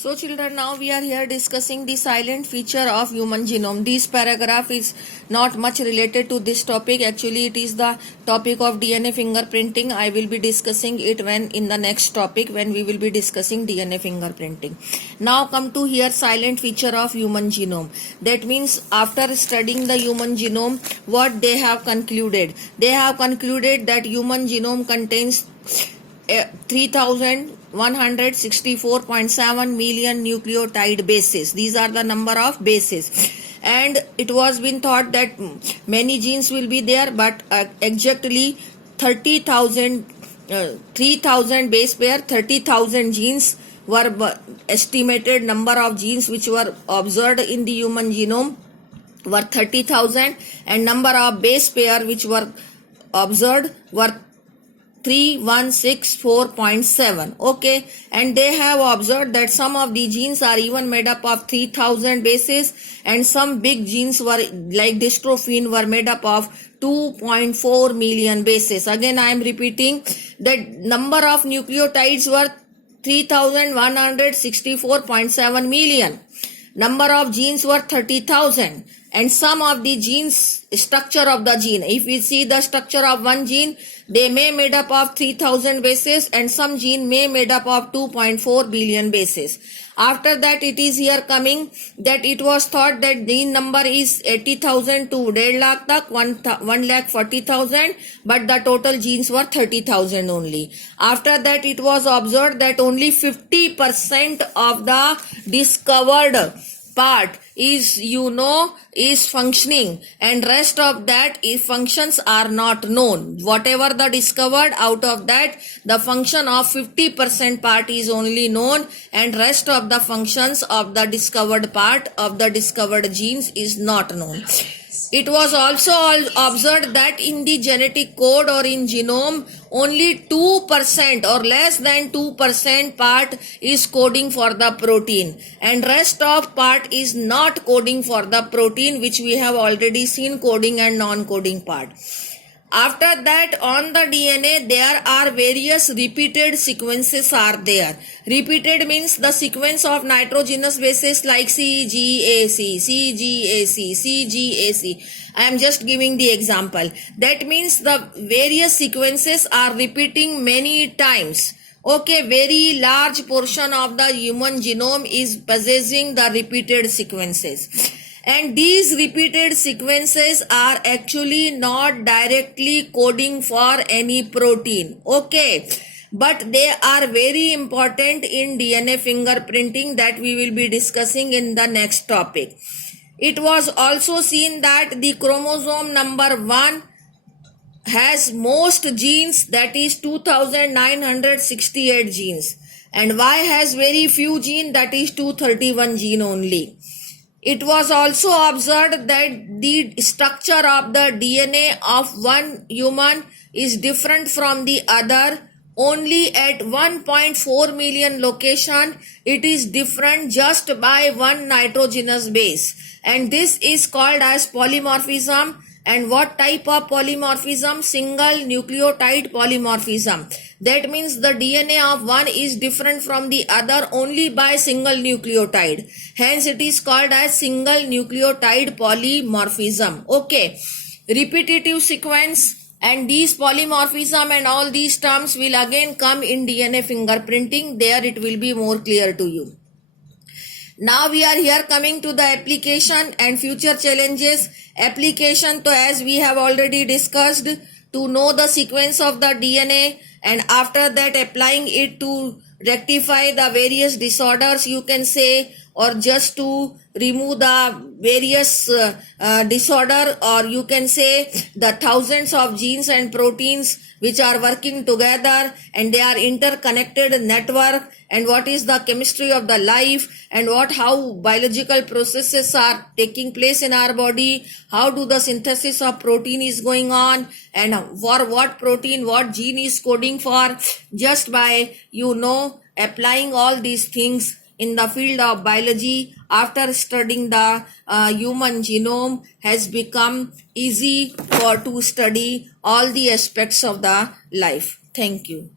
So children, now we are here discussing the silent feature of human genome. This paragraph is not much related to this topic. Actually, it is the topic of DNA fingerprinting. I will be discussing it when in the next topic when we will be discussing DNA fingerprinting. Now come to here silent feature of human genome. That means after studying the human genome, what they have concluded? They have concluded that human genome contains 3164.7 million nucleotide bases. These are the number of bases, and it was been thought that many genes will be there, but exactly 30,000 3,000 base pair, 30,000 genes were estimated number of genes which were observed in the human genome were 30,000, and number of base pair which were observed were 3164.7. okay, and they have observed that some of the genes are even made up of 3000 bases, and some big genes were like dystrophin were made up of 2.4 million bases. Again I am repeating that number of nucleotides were 3164.7 million. Number of genes were 30,000, and some of the genes structure of the gene, if we see the structure of one gene, they may made up of 3000 bases, and some gene may made up of 2.4 billion bases. After that it is here coming that it was thought that gene number is 80,000 to 1.5 lakh tak 1,40,000, but the total genes were 30,000 only. After that it was observed that only 50% of the discovered part is functioning, and rest of that is functions are not known. Whatever the discovered, out of that the function of 50% part is only known, and rest of the functions of the discovered part of the discovered genes is not known. It was also observed that in the genetic code or in genome, only 2% or less than 2% part is coding for the protein, and rest of part is not coding for the protein, which we have already seen coding and non-coding part. After that, on the DNA there are various repeated sequences are there. Repeated means the sequence of nitrogenous bases like CGAC, CGAC, CGAC. I am just giving the example. That means the various sequences are repeating many times. Okay, very large portion of the human genome is possessing the repeated sequences. And these repeated sequences are actually not directly coding for any protein. Okay, but they are very important in DNA fingerprinting that we will be discussing in the next topic. It was also seen that the chromosome number 1 has most genes, that is 2968 genes, and Y has very few genes, that is 231 gene only. It was also observed that the structure of the DNA of one human is different from the other. Only at 1.4 million location it is different just by one nitrogenous base, and this is called as polymorphism. And what type of polymorphism? Single nucleotide polymorphism. That means the DNA of one is different from the other only by single nucleotide. Hence it is called as single nucleotide polymorphism. Okay. Repetitive sequence and these polymorphism and all these terms will again come in DNA fingerprinting. There it will be more clear to you. Now we are here coming to the application and future challenges. Application, so as we have already discussed, to know the sequence of the DNA, and after that applying it to rectify the various disorders, you can say, or just to remove the various disorder, or you can say the thousands of genes and proteins which are working together and they are interconnected network, and what is the chemistry of the life, and how biological processes are taking place in our body, how do the synthesis of protein is going on, and for what protein what gene is coding for, just by applying all these things in the field of biology. After studying the human genome has become easy to study all the aspects of the life. Thank you.